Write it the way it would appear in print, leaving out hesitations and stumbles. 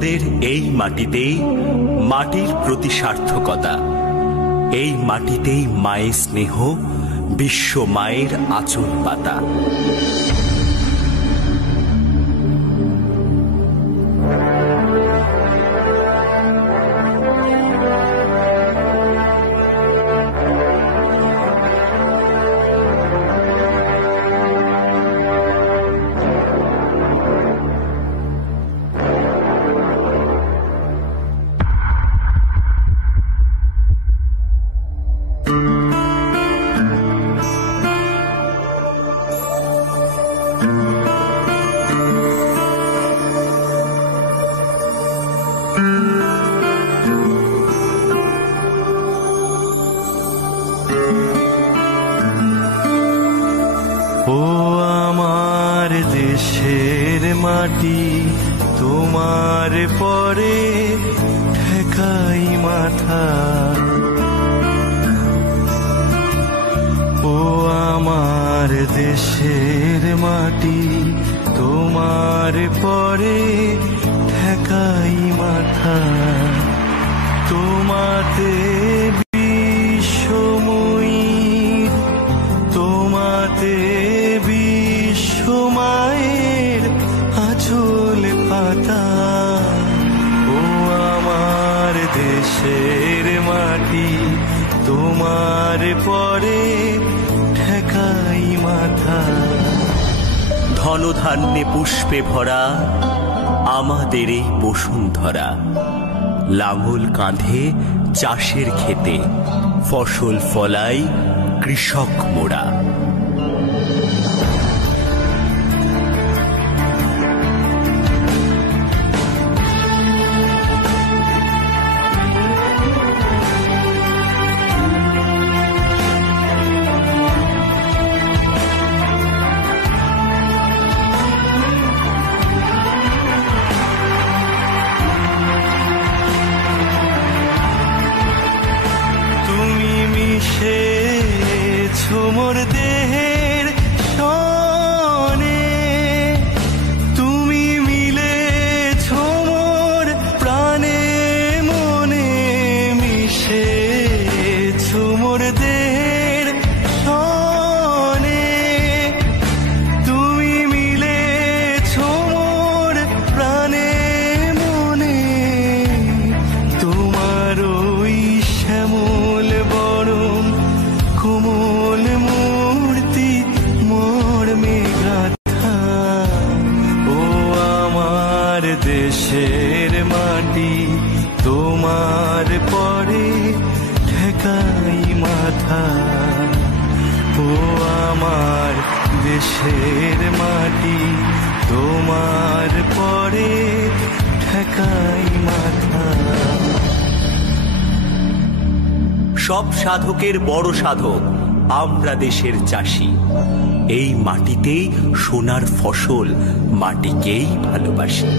মোদের এই মাটিতেই মাটির প্রতি সার্থকতা, এই মাটিতেই মায়ের স্নেহ, বিশ্ব মায়ের আঁচল পাতা। ও আমার দেশের মাটি, তোমার পরে ঠেকাই মাথা। ও আমার দেশের মাটি, তোমার পরে ঠেকাই মাথা। তোমাতে বিশ্বময়ীর, তোমাতে বিশ্ব মায়ের আঁচল পাতা। ও আমার দেশের মাটি, তোমার পরে ঠেকাই মাথা। ধনধান্যে পুষ্পে ভরা আমাদের এই বসুন্ধরা, লাঙল কাঁধে চাষের খেতে, ফসল ফলাই কৃষক মোরা। মোর দেহের সনে, তুমি মিলেছ মোর প্রাণে মনে, মিশেছ মোর দেহের সনে, তুমি মিলেছ মোর প্রাণে মনে। তোমার ওই শ্যামল বরণ কোমল মূর্তি মর্মে গাথা। ও আমার দেশের মাটি, তোমার পরে ঠেকাই মাথা। ও আমার দেশের মাটি, তোমার পরে ঠেকাই মাথা। সব সাধকের বড় সাধক আমরা দেশের চাষি, এই মাটিতেই সোনার ফসল, মাটিকেই ভালোবাসি।